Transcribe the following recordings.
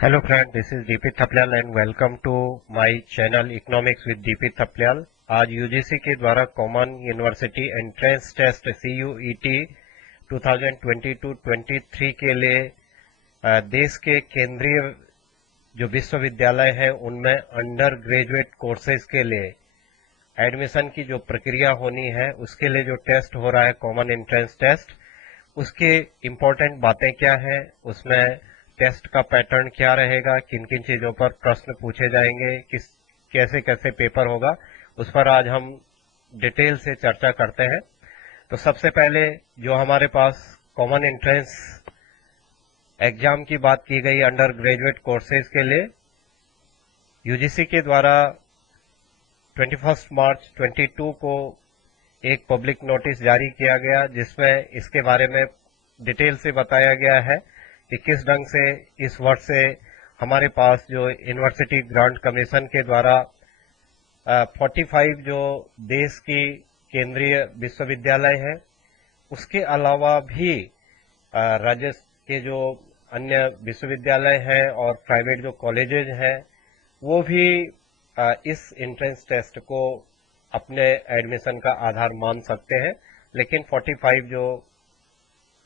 Hello friend, this is DP Thaplyal and welcome to my channel Economics with DP Thaplyal। आज UGC के द्वारा common university entrance test CUET 2022-23 के लिए देश के केंद्रीय जो विश्वविद्यालय हैं उनमें अंडर ग्रेजुएट कोर्सेज के लिए एडमिशन की जो प्रक्रिया होनी है उसके लिए जो टेस्ट हो रहा है कॉमन एंट्रेंस टेस्ट, उसके इम्पोर्टेंट बातें क्या है, उसमें टेस्ट का पैटर्न क्या रहेगा, किन किन चीजों पर प्रश्न पूछे जाएंगे, कैसे कैसे पेपर होगा, उस पर आज हम डिटेल से चर्चा करते हैं। तो सबसे पहले जो हमारे पास कॉमन एंट्रेंस एग्जाम की बात की गई अंडर ग्रेजुएट कोर्सेज के लिए, यूजीसी के द्वारा 21 मार्च 22 को एक पब्लिक नोटिस जारी किया गया जिसमें इसके बारे में डिटेल से बताया गया है कि किस ढंग से इस वर्ष से हमारे पास जो यूनिवर्सिटी ग्रांट कमीशन के द्वारा 45 जो देश की केंद्रीय विश्वविद्यालय है उसके अलावा भी राज्य के जो अन्य विश्वविद्यालय हैं और प्राइवेट जो कॉलेजेज हैं वो भी इस एंट्रेंस टेस्ट को अपने एडमिशन का आधार मान सकते हैं। लेकिन 45 जो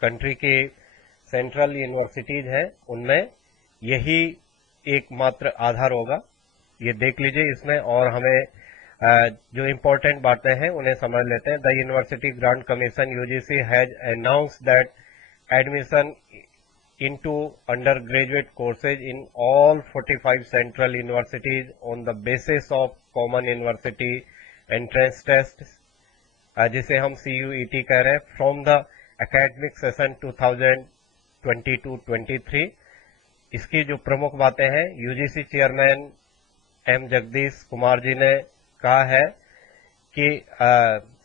कंट्री की सेंट्रल यूनिवर्सिटीज हैं उनमें यही एकमात्र आधार होगा, ये देख लीजिए इसमें। और हमें जो इम्पोर्टेंट बातें हैं उन्हें समझ लेते हैं। The university grant commission UGC has announced that admission into undergraduate courses in all 45 central universities on the basis of common university entrance test, जिसे हम CUET कह रहे हैं, from the academic session 2022-23। इसकी जो प्रमुख बातें हैं, UGC chairman M Jagdish Kumar ji ने कहा है कि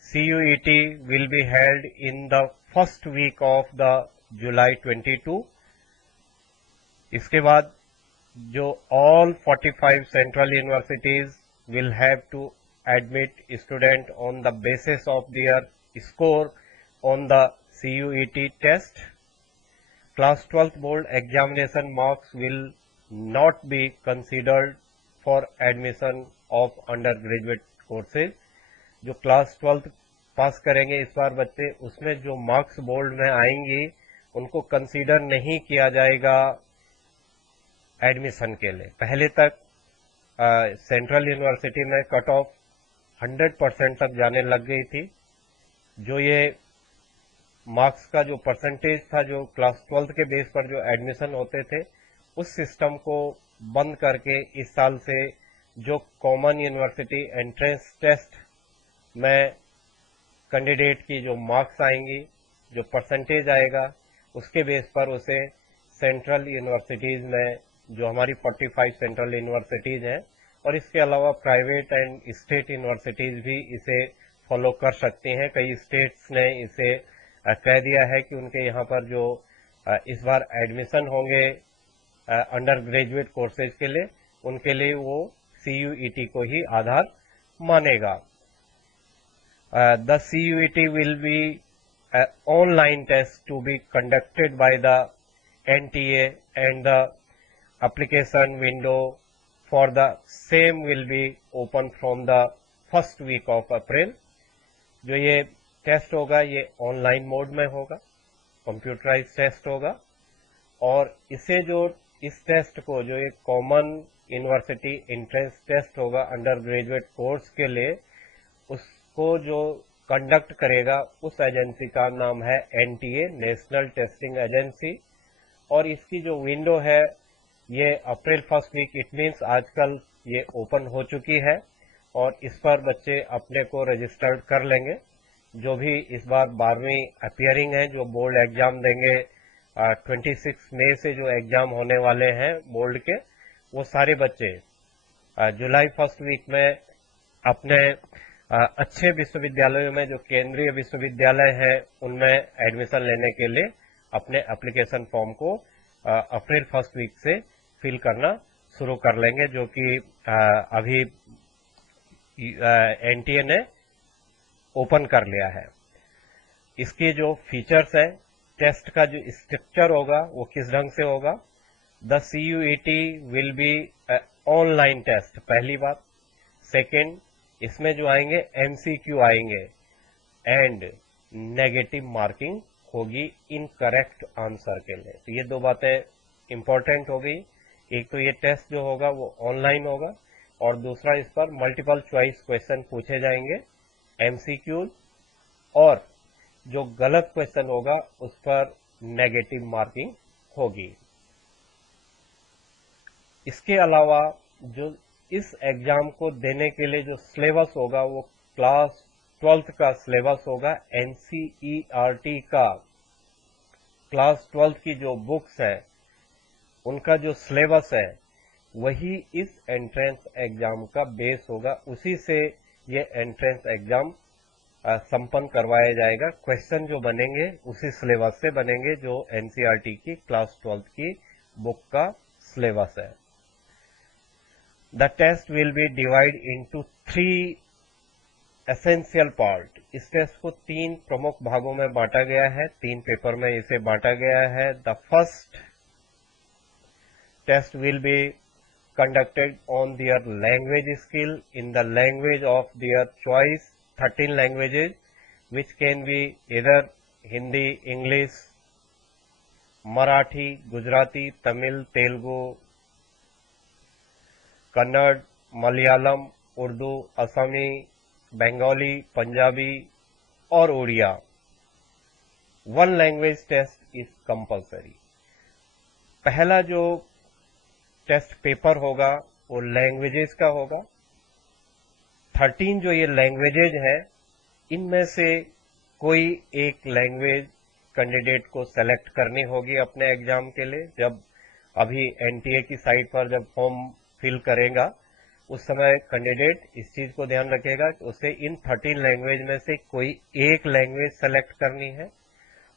CUET will be held in the first week of the July 22। इसके बाद जो all 45 central universities will have to admit student on the basis of their score on the CUET test. Class 12th board examination marks will not be considered for admission of undergraduate courses। जो class 12th पास करेंगे इस बार बच्चे, उसमें जो marks board में आएंगी उनको consider नहीं किया जाएगा एडमिशन के लिए। पहले तक सेंट्रल यूनिवर्सिटी में कट ऑफ 100% तक जाने लग गई थी। जो ये मार्क्स का जो परसेंटेज था जो क्लास 12th के बेस पर जो एडमिशन होते थे उस सिस्टम को बंद करके इस साल से जो कॉमन यूनिवर्सिटी एंट्रेंस टेस्ट में कैंडिडेट की जो मार्क्स आएंगी, जो परसेंटेज आएगा, उसके बेस पर उसे सेंट्रल यूनिवर्सिटीज में जो हमारी 45 सेंट्रल यूनिवर्सिटीज हैं और इसके अलावा प्राइवेट एंड स्टेट यूनिवर्सिटीज भी इसे फॉलो कर सकती हैं। कई स्टेट्स ने इसे कह दिया है कि उनके यहाँ पर जो इस बार एडमिशन होंगे अंडर ग्रेजुएट कोर्सेज के लिए, उनके लिए वो CUET को ही आधार मानेगा। The CUET will be online test to be conducted by the NTA and the application window for the same will be open from the first week of April। जो ये टेस्ट होगा ये ऑनलाइन मोड में होगा, computerise test होगा और इसे जो इस टेस्ट को जो एक कॉमन यूनिवर्सिटी एंट्रेंस टेस्ट होगा अंडर ग्रेजुएट कोर्स के लिए, उसको जो कंडक्ट करेगा उस एजेंसी का नाम है NTA, नेशनल टेस्टिंग एजेंसी। और इसकी जो विंडो है ये April first week, it means आजकल ये ओपन हो चुकी है और इस पर बच्चे अपने को रजिस्टर्ड कर लेंगे। जो भी इस बार 12वीं अपियरिंग है जो बोर्ड एग्जाम देंगे 26 मई से जो एग्जाम होने वाले हैं बोर्ड के, वो सारे बच्चे जुलाई फर्स्ट वीक में अपने अच्छे विश्वविद्यालयों में जो केंद्रीय विश्वविद्यालय है उनमें एडमिशन लेने के लिए अपने एप्लीकेशन फॉर्म को अप्रैल फर्स्ट वीक से फिल करना शुरू कर लेंगे, जो कि अभी NTA ने ओपन कर लिया है। इसके जो फीचर्स हैं, टेस्ट का जो स्ट्रक्चर होगा वो किस ढंग से होगा, the CUET will be online test, पहली बात। सेकेंड, इसमें जो आएंगे MCQ आएंगे एंड नेगेटिव मार्किंग होगी इनकरेक्ट आंसर के लिए। तो ये दो बातें इंपॉर्टेंट हो गई। एक तो ये टेस्ट जो होगा वो ऑनलाइन होगा और दूसरा इस पर मल्टीपल चॉइस क्वेश्चन पूछे जाएंगे MCQ, और जो गलत क्वेश्चन होगा उस पर नेगेटिव मार्किंग होगी। इसके अलावा जो इस एग्जाम को देने के लिए जो सिलेबस होगा वो क्लास 12th का सिलेबस होगा। NCERT का क्लास 12th की जो बुक्स है उनका जो सिलेबस है वही इस एंट्रेंस एग्जाम का बेस होगा, उसी से ये एंट्रेंस एग्जाम संपन्न करवाया जाएगा। क्वेश्चन जो बनेंगे उसी सिलेबस से बनेंगे जो NCERT की क्लास 12th की बुक का सिलेबस है। The test will be divide into 3 essential part. इस टेस्ट को 3 प्रमुख भागों में बांटा गया है, 3 पेपर में इसे बांटा गया है। The first test will be conducted on their language skill in the language of their choice, 13 languages, which can be either Hindi, English, Marathi, Gujarati, Tamil, Telugu, Kannada, Malayalam, Urdu, Assami, Bengali, Punjabi और Odia. 1 language test is compulsory. पहला जो test paper होगा वो languages का होगा। 13 जो ये languages है इनमें से कोई एक लैंग्वेज कैंडिडेट को सेलेक्ट करनी होगी अपने एग्जाम के लिए। जब अभी NTA की साइट पर जब फॉर्म फिल करेगा उस समय कैंडिडेट इस चीज को ध्यान रखेगा कि उसे इन 13 लैंग्वेज में से कोई एक लैंग्वेज सेलेक्ट करनी है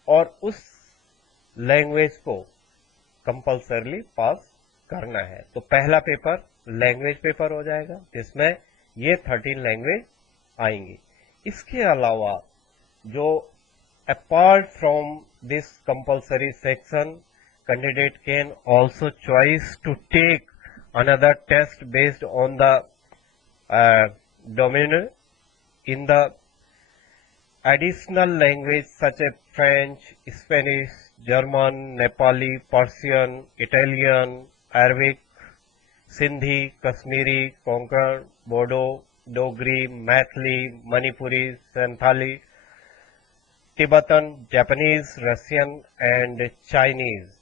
और उस लैंग्वेज को कंपल्सरली पास करना है। तो पहला पेपर लैंग्वेज पेपर हो जाएगा जिसमें ये 13 लैंग्वेज आएंगी। इसके अलावा जो apart from this compulsory section candidate can also choice to take another test based on the domain in the additional language such as French, Spanish, German, Nepali, Persian, Italian, Arabic, Sindhi, Kashmiri, Konkan, Bodo, Dogri, Maithili, Manipuri, Santhali, Tibetan, Japanese, Russian and Chinese।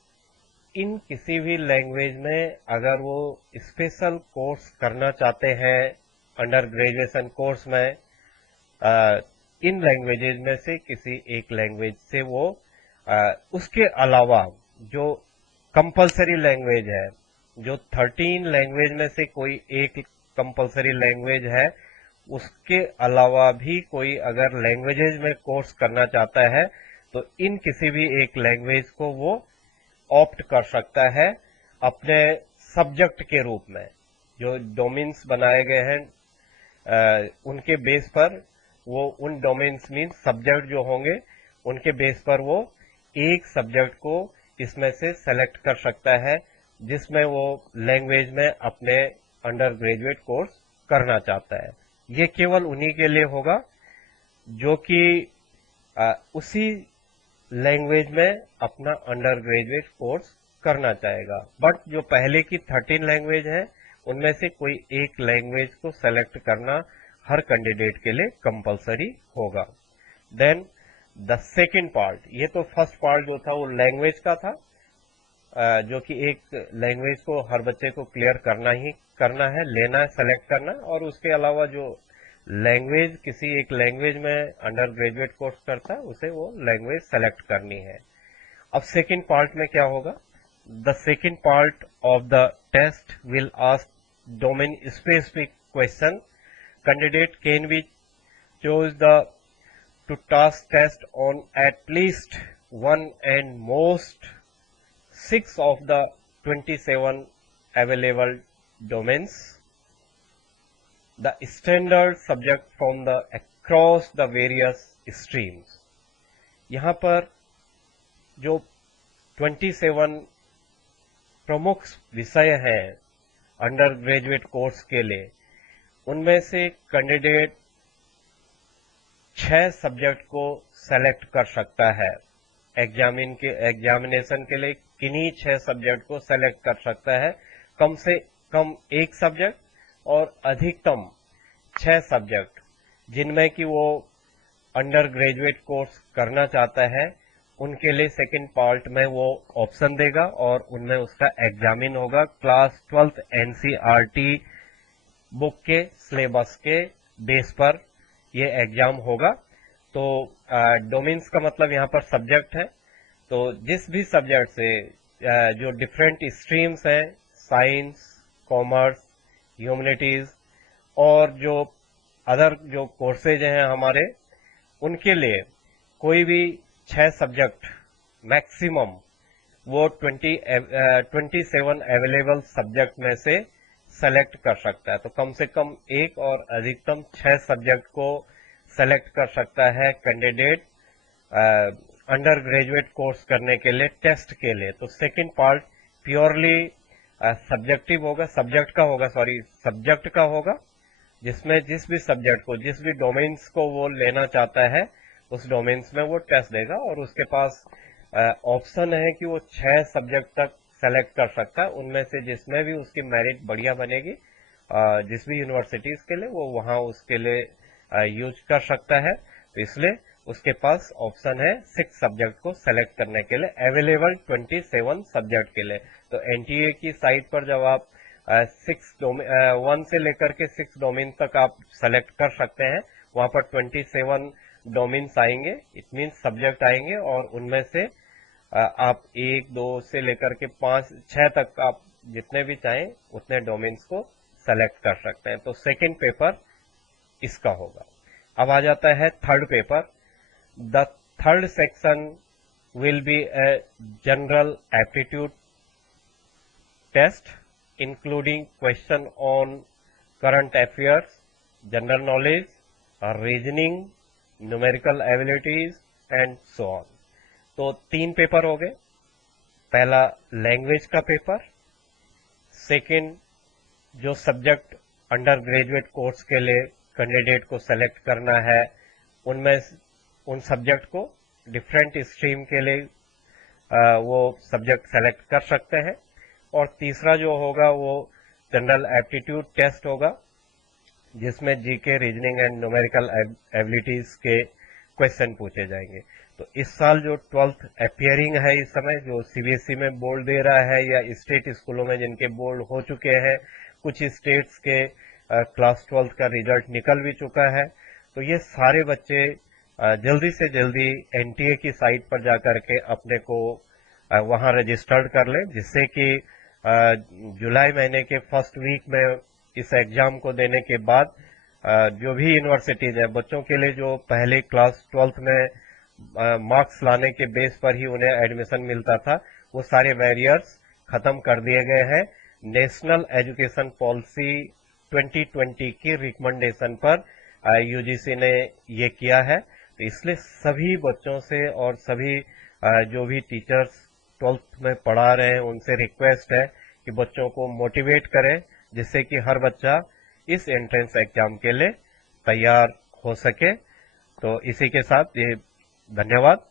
इन किसी भी language में अगर वो special course करना चाहते हैं under graduation course में, इन languages में से किसी एक लैंग्वेज से वो उसके अलावा जो कंपल्सरी लैंग्वेज है, जो 13 लैंग्वेज में से कोई एक कंपल्सरी लैंग्वेज है, उसके अलावा भी कोई अगर लैंग्वेजेज में कोर्स करना चाहता है तो इन किसी भी एक लैंग्वेज को वो ऑप्ट कर सकता है अपने सब्जेक्ट के रूप में। जो डोमेन्स बनाए गए हैं उनके बेस पर वो उन डोमेन्स मीन सब्जेक्ट जो होंगे उनके बेस पर वो एक सब्जेक्ट को इसमें से सेलेक्ट कर सकता है जिसमें वो लैंग्वेज में अपने अंडर ग्रेजुएट कोर्स करना चाहता है। ये केवल उन्हीं के लिए होगा जो कि उसी लैंग्वेज में अपना अंडर ग्रेजुएट कोर्स करना चाहेगा। बट जो पहले की 13 लैंग्वेज है उनमें से कोई एक लैंग्वेज को सेलेक्ट करना हर कैंडिडेट के लिए कंपलसरी होगा। देन द सेकेंड पार्ट, ये तो फर्स्ट पार्ट जो था वो लैंग्वेज का था, जो कि एक लैंग्वेज को हर बच्चे को क्लियर करना है, लेना है, सेलेक्ट करना, और उसके अलावा जो लैंग्वेज किसी एक लैंग्वेज में अंडर ग्रेजुएट कोर्स करता है उसे वो लैंग्वेज सेलेक्ट करनी है। अब सेकेंड पार्ट में क्या होगा? The second part of the test will ask domain specific question. Candidate can be chose to task test on at least one and most 6 of the 27 available domains. The standard subject from the across the various streams. यहाँ पर जो 27 प्रमुख विषय हैं under graduate course के लिए, उनमें से कैंडिडेट 6 सब्जेक्ट को सेलेक्ट कर सकता है। एग्जामिनेशन के लिए किन्हीं 6 सब्जेक्ट को सेलेक्ट कर सकता है। कम से कम एक सब्जेक्ट और अधिकतम 6 सब्जेक्ट जिनमें कि वो अंडर ग्रेजुएट कोर्स करना चाहता है, उनके लिए सेकंड पार्ट में वो ऑप्शन देगा और उनमें उसका एग्जामिन होगा। क्लास 12th एनसीईआरटी बुक के सिलेबस के बेस पर ये एग्जाम होगा। तो डोमेन्स का मतलब यहाँ पर सब्जेक्ट है। तो जिस भी सब्जेक्ट से जो डिफरेंट स्ट्रीम्स हैं, साइंस, कॉमर्स, ह्यूमैनिटीज और जो अदर जो कोर्सेज हैं हमारे, उनके लिए कोई भी 6 सब्जेक्ट मैक्सिमम वो 27 अवेलेबल सब्जेक्ट में से सेलेक्ट कर सकता है। तो कम से कम एक और अधिकतम 6 सब्जेक्ट को सेलेक्ट कर सकता है कैंडिडेट अंडर ग्रेजुएट कोर्स करने के लिए, टेस्ट के लिए। तो सेकंड पार्ट प्योरली सब्जेक्टिव होगा, सब्जेक्ट का होगा, जिसमें जिस भी सब्जेक्ट को, जिस भी डोमेन्स को वो लेना चाहता है, उस डोमेन्स में वो टेस्ट देगा और उसके पास ऑप्शन है कि वो 6 सब्जेक्ट तक सेलेक्ट कर सकता है। उनमें से जिसमें भी उसकी मेरिट बढ़िया बनेगी, जिस भी यूनिवर्सिटीज के लिए, वो वहां उसके लिए यूज कर सकता है। तो इसलिए उसके पास ऑप्शन है 6 सब्जेक्ट को सेलेक्ट करने के लिए, अवेलेबल 27 सब्जेक्ट के लिए। तो एनटीए की साइट पर जब आप 1 से लेकर के 6 डोमेन तक आप सेलेक्ट कर सकते हैं, वहां पर 27 डोमेन्स आएंगे, इट मीन्स सब्जेक्ट आएंगे, और उनमें से आप 1, 2 से लेकर के 5, 6 तक आप जितने भी चाहें उतने डोमेन्स को सेलेक्ट कर सकते हैं। तो सेकेंड पेपर इसका होगा। अब आ जाता है third paper. The third section will be a general aptitude test including question on current affairs, general knowledge, reasoning, numerical abilities and so on. तो 3 पेपर हो गए। पहला लैंग्वेज का पेपर, सेकंड जो सब्जेक्ट अंडर ग्रेजुएट कोर्स के लिए candidate को select करना है, उनमें उन सब्जेक्ट को डिफरेंट स्ट्रीम के लिए वो सब्जेक्ट सेलेक्ट कर सकते हैं। और तीसरा जो होगा वो जनरल एप्टीट्यूड टेस्ट होगा, जिसमें GK, reasoning and numerical abilities के क्वेश्चन पूछे जाएंगे। तो इस साल जो 12th अपियरिंग है, इस समय जो सीबीएसई में बोर्ड दे रहा है या स्टेट स्कूलों में जिनके बोर्ड हो चुके हैं, कुछ स्टेट्स के क्लास 12th का रिजल्ट निकल भी चुका है। तो ये सारे बच्चे जल्दी से जल्दी एनटीए की साइट पर जाकर के अपने को वहां रजिस्टर्ड कर लें, जिससे कि जुलाई महीने के फर्स्ट वीक में इस एग्जाम को देने के बाद जो भी यूनिवर्सिटीज है, बच्चों के लिए जो पहले क्लास 12th में मार्क्स लाने के बेस पर ही उन्हें एडमिशन मिलता था, वो सारे बैरियर्स खत्म कर दिए गए हैं। नेशनल एजुकेशन पॉलिसी 2020 की रिकमेंडेशन पर यूजीसी ने ये किया है। तो इसलिए सभी बच्चों से और सभी जो भी टीचर्स 12th में पढ़ा रहे हैं, उनसे रिक्वेस्ट है कि बच्चों को मोटिवेट करें, जिससे कि हर बच्चा इस एंट्रेंस एग्जाम के लिए तैयार हो सके। तो इसी के साथ ये धन्यवाद।